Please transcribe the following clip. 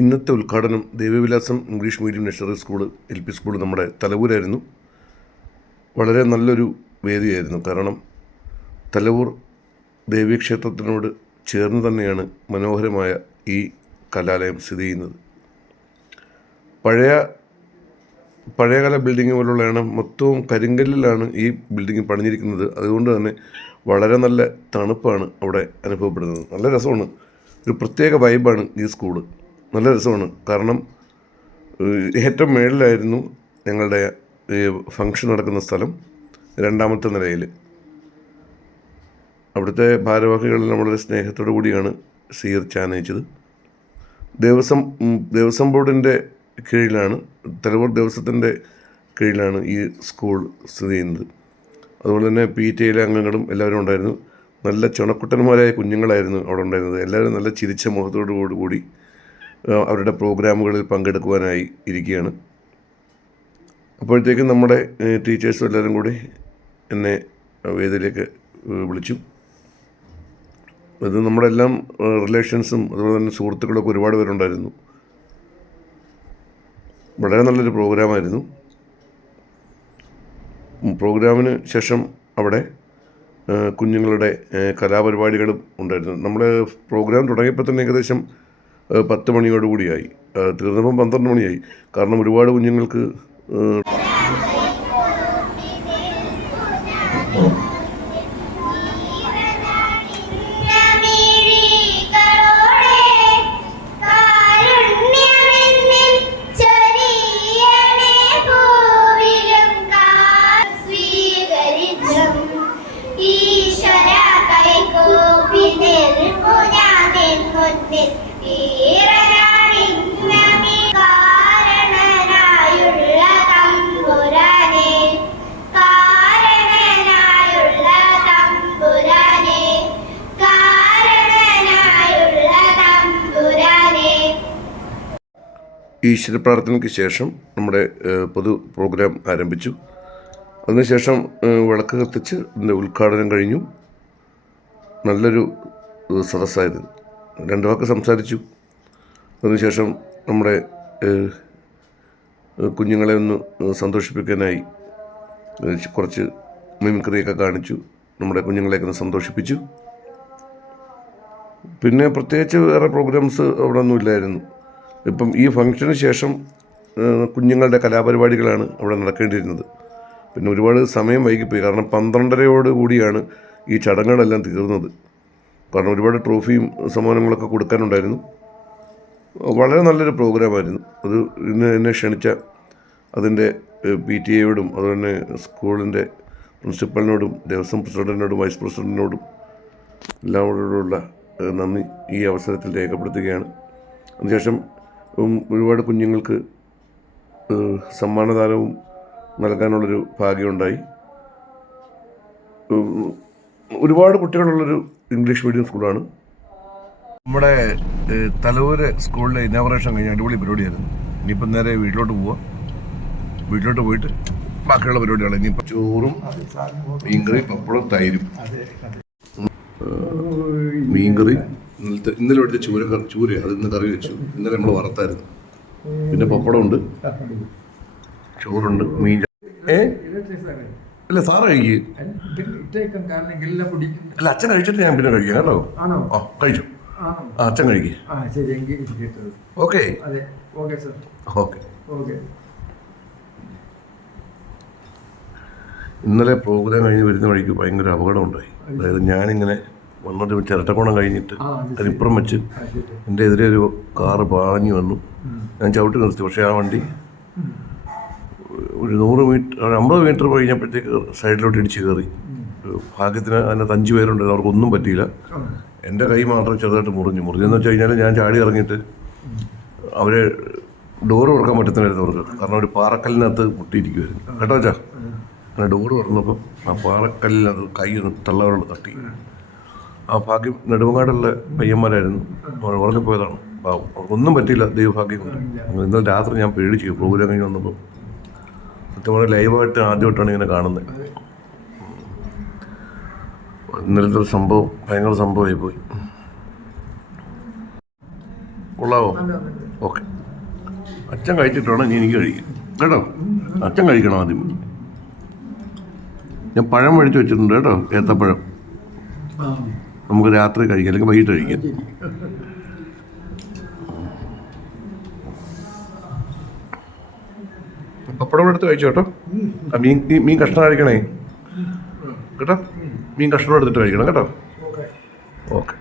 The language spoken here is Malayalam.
ഇന്നത്തെ ഉദ്ഘാടനം Devavilasam English medium nursery school L P school നമ്മുടെ തലവൂരായിരുന്നു. വളരെ നല്ലൊരു വേദിയായിരുന്നു. കാരണം തലവൂർ ദേവീക്ഷേത്രത്തിനോട് ചേർന്ന് തന്നെയാണ് മനോഹരമായ ഈ കലാലയം സ്ഥിതി ചെയ്യുന്നത്. പഴയ പഴയകാല ബിൽഡിംഗ് പോലുള്ളതാണ് മൊത്തവും കരിങ്കല്ലിലാണ് ഈ ബിൽഡിംഗ് പണിഞ്ഞിരിക്കുന്നത്. അതുകൊണ്ട് തന്നെ വളരെ നല്ല തണുപ്പാണ് അവിടെ അനുഭവപ്പെടുന്നത്. നല്ല രസമാണ്. ഒരു പ്രത്യേക വൈബാണ് ഈ സ്കൂൾ. നല്ല രസമാണ്. കാരണം ഏറ്റവും മേളിലായിരുന്നു ഞങ്ങളുടെ ഈ ഫങ്ഷൻ നടക്കുന്ന സ്ഥലം രണ്ടാമത്തെ നിലയിൽ അവിടുത്തെ ഭാരവാഹികളെല്ലാം വളരെ സ്നേഹത്തോടു കൂടിയാണ് സ്വീകരിച്ച് ആനയിച്ചത് ദേവസ്വം ദേവസ്വം ബോർഡിന്റെ കീഴിലാണ് തലവൂർ ദേവസ്വത്തിന്റെ കീഴിലാണ് ഈ സ്കൂൾ സ്ഥിതി ചെയ്യുന്നത്. അതുപോലെ തന്നെ പി ടി ഐയിലെ അംഗങ്ങളും എല്ലാവരും ഉണ്ടായിരുന്നു. നല്ല ചുണക്കുട്ടന്മാരായ കുഞ്ഞുങ്ങളായിരുന്നു അവിടെ ഉണ്ടായിരുന്നത്. എല്ലാവരും നല്ല ചിരിച്ച മുഖത്തോടു കൂടി അവരുടെ പ്രോഗ്രാമുകളിൽ പങ്കെടുക്കുവാനായി ഇരിക്കുകയാണ്. അപ്പോഴത്തേക്കും നമ്മുടെ ടീച്ചേഴ്സും എല്ലാവരും കൂടി എന്നെ വേദിയിലേക്ക് വിളിച്ചു. അത് നമ്മുടെ എല്ലാം റിലേഷൻസും അതുപോലെ തന്നെ സുഹൃത്തുക്കളൊക്കെ ഒരുപാട് പേരുണ്ടായിരുന്നു. വളരെ നല്ലൊരു പ്രോഗ്രാമായിരുന്നു. പ്രോഗ്രാമിന് ശേഷം അവിടെ കുഞ്ഞുങ്ങളുടെ കലാപരിപാടികളും ഉണ്ടായിരുന്നു. നമ്മൾ പ്രോഗ്രാം തുടങ്ങിയപ്പോൾ തന്നെ ഏകദേശം പത്ത് മണിയോടുകൂടിയായി തീർന്നപ്പം പന്ത്രണ്ട് മണിയായി. കാരണം ഒരുപാട് കുഞ്ഞുങ്ങൾക്ക് ഈശ്വര കൈകൂപ്പി നിൽപ്പു ഞാൻ ഈശ്വര പ്രാർത്ഥനയ്ക്ക് ശേഷം നമ്മുടെ പൊതു പ്രോഗ്രാം ആരംഭിച്ചു. അതിനുശേഷം വിളക്ക് കത്തിച്ച് ഇതിന്റെ ഉദ്ഘാടനം കഴിഞ്ഞു. നല്ലൊരു സദസ്സായത്. രണ്ട് വാക്ക് സംസാരിച്ചു. അതിനുശേഷം നമ്മുടെ കുഞ്ഞുങ്ങളെ ഒന്ന് സന്തോഷിപ്പിക്കാനായി കുറച്ച് മിമിക്രിയൊക്കെ കാണിച്ചു. നമ്മുടെ കുഞ്ഞുങ്ങളെയൊക്കെ ഒന്ന് സന്തോഷിപ്പിച്ചു. പിന്നെ പ്രത്യേകിച്ച് വേറെ പ്രോഗ്രാംസ് അവിടെ ഒന്നും ഇല്ലായിരുന്നു. ഇപ്പം ഈ ഫംഗ്ഷന് ശേഷം കുഞ്ഞുങ്ങളുടെ കലാപരിപാടികളാണ് അവിടെ നടക്കേണ്ടിയിരുന്നത്. പിന്നെ ഒരുപാട് സമയം വൈകിപ്പോയി. കാരണം പന്ത്രണ്ടരയോട് കൂടിയാണ് ഈ ചടങ്ങുകളെല്ലാം തീർന്നത്. കാരണം ഒരുപാട് ട്രോഫിയും സമ്മാനങ്ങളൊക്കെ കൊടുക്കാനുണ്ടായിരുന്നു. വളരെ നല്ലൊരു പ്രോഗ്രാമായിരുന്നു. അത് ഇന്ന് എന്നെ ക്ഷണിച്ച അതിന്റെ പി ടി എയോടും അതുപോലെ സ്കൂളിന്റെ പ്രിൻസിപ്പലിനോടും ദേവസ്വം പ്രസിഡന്റിനോടും വൈസ് പ്രസിഡന്റിനോടും എല്ലാവരോടുള്ള നന്ദി ഈ അവസരത്തിൽ രേഖപ്പെടുത്തുകയാണ്. അതിനുശേഷം ഒരുപാട് കുഞ്ഞുങ്ങൾക്ക് സമ്മാനദാനവും നൽകാനുള്ളൊരു ഭാഗ്യമുണ്ടായി. ഒരുപാട് കുട്ടികളുള്ളൊരു ഇംഗ്ലീഷ് മീഡിയം സ്കൂളാണ്. നമ്മുടെ തലവൂര് സ്കൂളിലെ ഇനാഗറേഷൻ കഴിഞ്ഞ അടിപൊളി പരിപാടിയായിരുന്നു. ഇനിയിപ്പം നേരെ വീട്ടിലോട്ട് പോവാം. വീട്ടിലോട്ട് പോയിട്ട് ബാക്കിയുള്ള പരിപാടികൾ ഇനിയിപ്പോൾ ചോറും മീൻകറി പപ്പടം തൈരും. മീൻകറി ഇന്നലത്തെ ഇന്നലെ എടുത്ത ചൂര ചൂര അത് ഇന്ന് കറി വെച്ചു. ഇന്നലെ നമ്മൾ വറുത്തായിരുന്നു. പിന്നെ പപ്പടം പപ്പടമുണ്ട്. ചോറുണ്ട്. മീൻ ഏ? ഇല്ല സാറ് കഴിക്ക്. അല്ല അച്ഛൻ കഴിച്ചിട്ട് ഞാൻ പിന്നെ കഴിക്കാം. കേട്ടോ? ആ കഴിച്ചു. ആ അച്ഛൻ കഴിക്ക്. ഓക്കെ. ഓക്കെ. ഇന്നലെ പ്രോഗ്രാം കഴിഞ്ഞ് വരുന്ന വഴിക്ക് ഭയങ്കര അപകടം ഉണ്ടായി. അതായത് ഞാനിങ്ങനെ വന്നിട്ട് ചിരട്ടക്കോണം കഴിഞ്ഞിട്ട് അതിപ്പുറം വെച്ച് എന്റെ എതിരെ ഒരു കാറ് പാഞ്ഞു വന്നു. ഞാൻ ചവിട്ടി നിർത്തി. പക്ഷേ ആ വണ്ടി ഒരു നൂറ് മീറ്റർ ഒരു അമ്പത് മീറ്റർ കഴിഞ്ഞപ്പോഴത്തേക്ക് സൈഡിലോട്ട് ഇടിച്ച് കയറി. ഭാഗ്യത്തിന് അതിനകത്ത് അഞ്ച് പേരുണ്ടായിരുന്നു അവർക്കൊന്നും പറ്റിയില്ല. എന്റെ കൈ മാത്രം ചെറുതായിട്ട് മുറിഞ്ഞു. മുറിഞ്ഞെന്ന് വെച്ച് കഴിഞ്ഞാൽ ഞാൻ ചാടി ഇറങ്ങിയിട്ട് അവരെ ഡോറ് തുറക്കാൻ പറ്റുന്നില്ലായിരുന്നു അവർക്ക്. കാരണം ഒരു പാറക്കല്ലിനകത്ത് മുട്ടിയിരിക്കുമായിരുന്നു കേട്ടോ ചാ അങ്ങനെ ഡോറ് തുറന്നപ്പം ആ പാറക്കല്ലിനകത്ത് കൈ തള്ളവരോട് തട്ടി. ആ ഭാഗ്യം നെടുമങ്ങാടുള്ള പയ്യന്മാരായിരുന്നു. അവർ ഉറങ്ങിപ്പോയതാണ് പാവം പറ്റിയില്ല ദൈവഭാഗ്യം കൊണ്ട്. ഇന്നലെ രാത്രി ഞാൻ പേടിച്ചു പ്രോഗ്രാം കഴിഞ്ഞ് വന്നപ്പോൾ പറഞ്ഞാൽ ലൈവായിട്ട് ആദ്യമായിട്ടാണ് ഇങ്ങനെ കാണുന്നത്. ഇന്നലത്തെ സംഭവം ഭയങ്കര സംഭവമായി പോയി. കൊള്ളാവോ. ഓക്കെ. അച്ഛൻ കഴിച്ചിട്ടാണ് ഇനി എനിക്ക് കഴിക്കാം കേട്ടോ? അച്ഛൻ കഴിക്കണം ആദ്യം. ഞാൻ പഴം മേടിച്ച് വെച്ചിട്ടുണ്ട് കേട്ടോ ഏത്തപ്പഴം. നമുക്ക് രാത്രി കഴിക്കാം അല്ലെങ്കിൽ വൈകിട്ട് കഴിക്കാം. പപ്പടം എടുത്ത് കഴിച്ചു കേട്ടോ? ആ മീൻ മീൻ കഷ്ണം കഴിക്കണേ. കേട്ടോ? മീൻ കഷ്ണം എടുത്തിട്ട് കഴിക്കണം കേട്ടോ? ഓക്കെ.